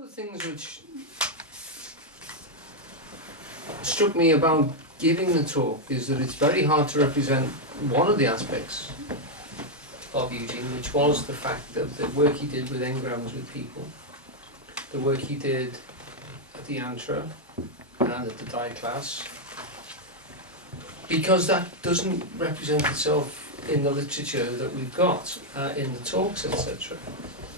of the things which struck me about giving the talk is that it's very hard to represent one of the aspects of Eugene, which was the fact of the work he did with engrams with people, the work he did at the Antra and at the Dai class, because that doesn't represent itself in the literature that we've got, in the talks, etc.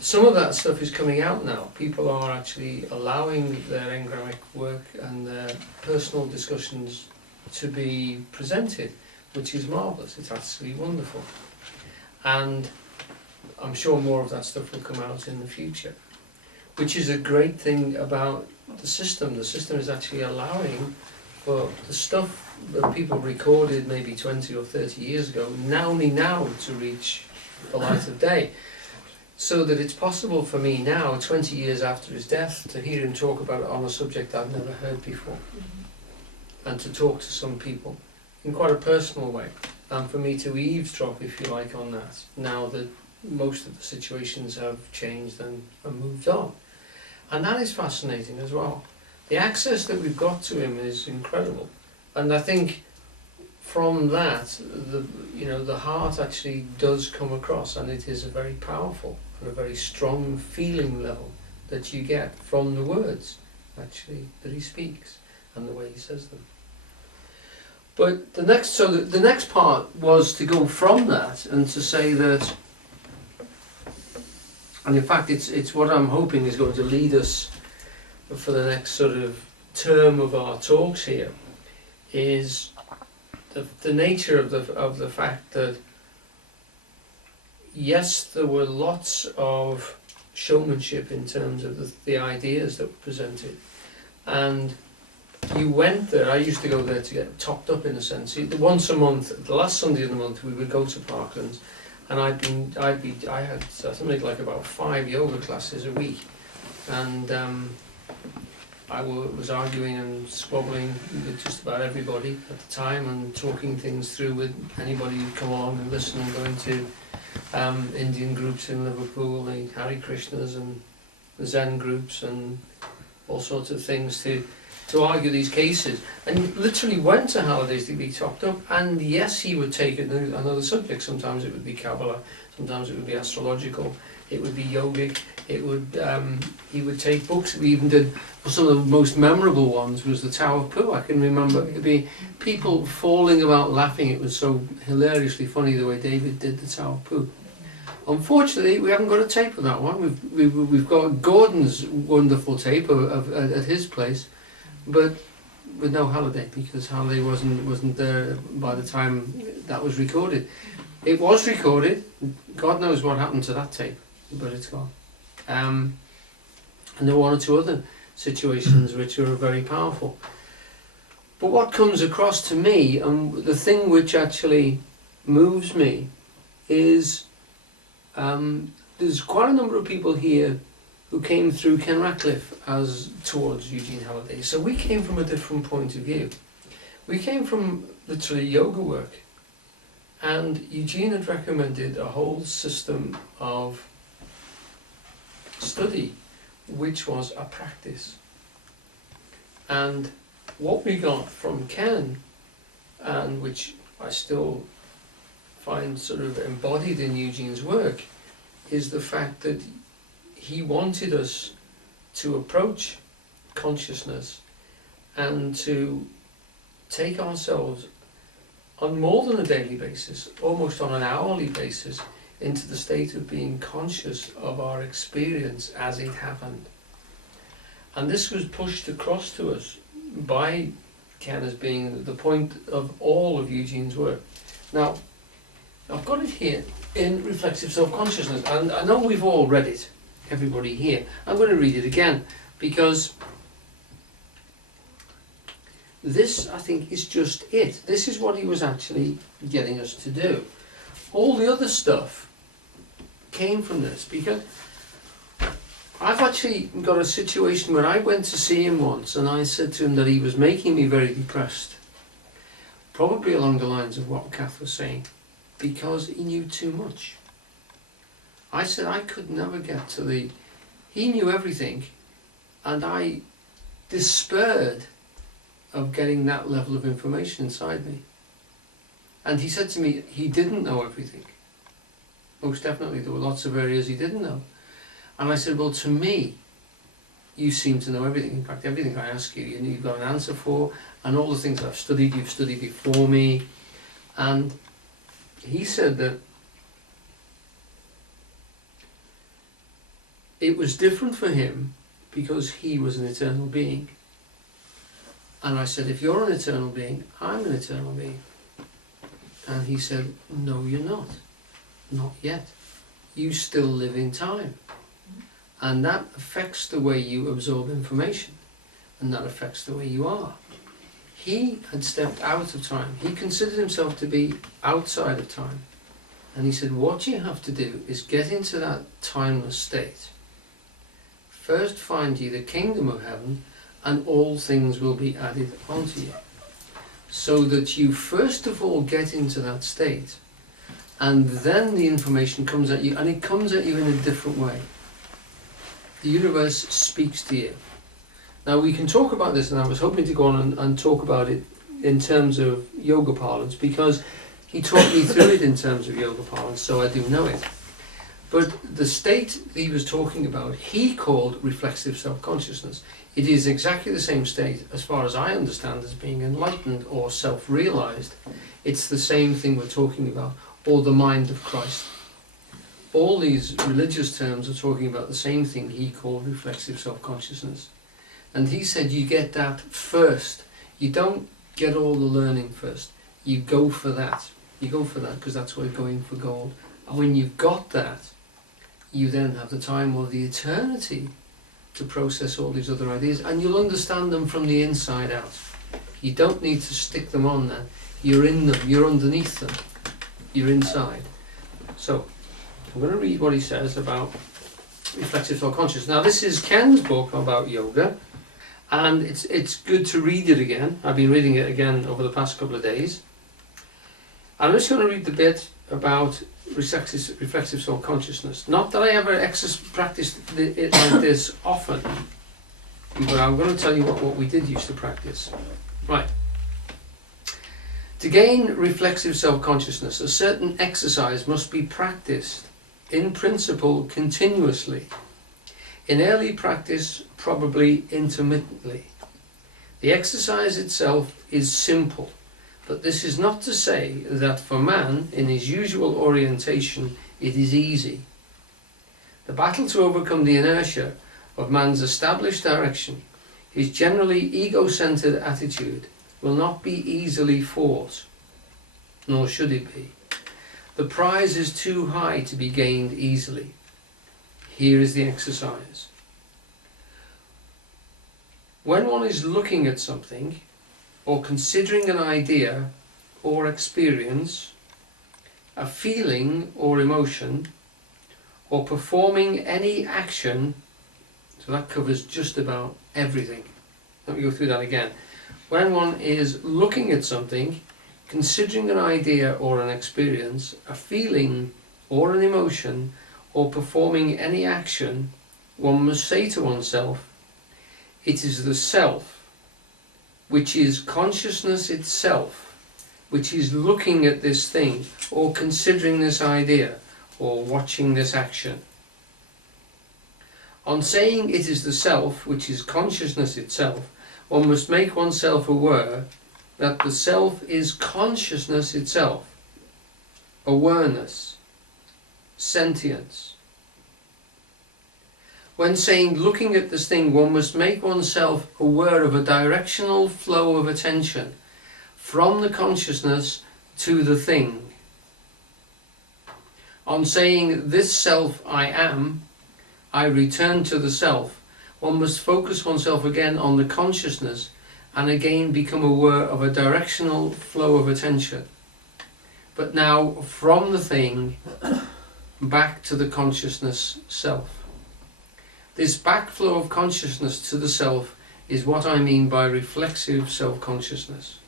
Some of that stuff is coming out now. People are actually allowing their engramic work and their personal discussions to be presented, which is marvellous. It's absolutely wonderful. And I'm sure more of that stuff will come out in the future, which is a great thing about the system. The system is actually allowing for the stuff that people recorded maybe 20 or 30 years ago, only now to reach the light of day. So that it's possible for me now, 20 years after his death, to hear him talk about it on a subject I've never heard before. And to talk to some people in quite a personal way. And for me to eavesdrop, if you like, on that, now that most of the situations have changed and moved on. And that is fascinating as well. The access that we've got to him is incredible. And I think from that, the heart actually does come across, and it is a very powerful and a very strong feeling level that you get from the words, actually, that he speaks and the way he says them. But the next part was to go from that and to say that, and in fact it's what I'm hoping is going to lead us for the next sort of term of our talks here, is the nature of the fact that yes, there were lots of showmanship in terms of the ideas that were presented, and you went there. I used to go there to get topped up, in a sense. Once a month, the last Sunday of the month, we would go to Parklands, and I had something like about 5 yoga classes a week, and I was arguing and squabbling with just about everybody at the time, and talking things through with anybody who'd come along and listen, and going to Indian groups in Liverpool, the Hare Krishnas and the Zen groups, and all sorts of things to argue these cases. And literally went to Halliday's to be topped up, and yes, he would take another subject. Sometimes it would be Kabbalah, sometimes it would be astrological, it would be yogic, it would he would take books. We even did, some of the most memorable ones was the Tao of Pooh. I can remember it would be people falling about laughing. It was so hilariously funny the way David did the Tao of Pooh. Unfortunately, we haven't got a tape of that one. We've got Gordon's wonderful tape at his place, but with no Halliday, because Halliday wasn't there by the time that was recorded. It was recorded. God knows what happened to that tape, but it's gone. And there were one or two other situations which were very powerful. But what comes across to me, and the thing which actually moves me, is there's quite a number of people here who came through Ken Ratcliffe as towards Eugene Halliday. So we came from a different point of view. We came from literally yoga work, and Eugene had recommended a whole system of study which was a practice. And what we got from Ken, and which I still find sort of embodied in Eugene's work, is the fact that he wanted us to approach consciousness and to take ourselves on more than a daily basis, almost on an hourly basis, into the state of being conscious of our experience as it happened. And this was pushed across to us by Ken as being the point of all of Eugene's work. Now, I've got it here in Reflexive Self-Consciousness, and I know we've all read it, everybody here. I'm going to read it again, because this, I think, is just it. This is what he was actually getting us to do. All the other stuff came from this, because I've actually got a situation where I went to see him once, and I said to him that he was making me very depressed, probably along the lines of what Kath was saying, because he knew too much. I said I could never get to he knew everything, And I despaired of getting that level of information inside me. And he said to me, he didn't know everything. Most definitely, there were lots of areas he didn't know. And I said, well, to me, you seem to know everything. In fact, everything I ask you, you've got an answer for, and all the things I've studied, you've studied before me. And he said that it was different for him because he was an eternal being. And I said, if you're an eternal being, I'm an eternal being. And he said, no, you're not. Not yet. You still live in time. And that affects the way you absorb information. And that affects the way you are. He had stepped out of time. He considered himself to be outside of time. And he said, what you have to do is get into that timeless state. First find ye the kingdom of heaven, and all things will be added unto you. So that you first of all get into that state, and then the information comes at you, and it comes at you in a different way. The universe speaks to you. Now we can talk about this, and I was hoping to go on and talk about it in terms of yoga parlance, because he taught me through it in terms of yoga parlance, so I do know it. But the state he was talking about, he called reflexive self-consciousness. It is exactly the same state, as far as I understand, as being enlightened or self-realized. It's the same thing we're talking about, or the mind of Christ. All these religious terms are talking about the same thing he called reflexive self-consciousness. And he said you get that first. You don't get all the learning first. You go for that. You go for that because that's where you're going for gold. And when you've got that, you then have the time or the eternity to process all these other ideas, and you'll understand them from the inside out. You don't need to stick them on there. You're in them, you're underneath them, you're inside. So, I'm going to read what he says about reflexive self-consciousness. Now this is Ken's book about yoga, and it's good to read it again. I've been reading it again over the past couple of days. I'm just going to read the bit about reflexive self-consciousness. Not that I ever practiced it like this often, but I'm going to tell you what we did used to practice. Right. To gain reflexive self-consciousness, a certain exercise must be practiced, in principle, continuously. In early practice, probably intermittently. The exercise itself is simple. But this is not to say that for man, in his usual orientation, it is easy. The battle to overcome the inertia of man's established direction, his generally ego-centered attitude, will not be easily fought, nor should it be. The prize is too high to be gained easily. Here is the exercise. When one is looking at something, or considering an idea or experience, a feeling or emotion, or performing any action, so that covers just about everything. Let me go through that again. When one is looking at something, considering an idea or an experience, a feeling or an emotion, or performing any action, one must say to oneself, it is the self, which is consciousness itself, which is looking at this thing, or considering this idea, or watching this action. On saying it is the self, which is consciousness itself, one must make oneself aware that the self is consciousness itself, awareness, sentience. When saying looking at this thing, one must make oneself aware of a directional flow of attention from the consciousness to the thing. On saying this self I am, I return to the self, one must focus oneself again on the consciousness and again become aware of a directional flow of attention. But now from the thing back to the consciousness self. This backflow of consciousness to the self is what I mean by reflexive self-consciousness.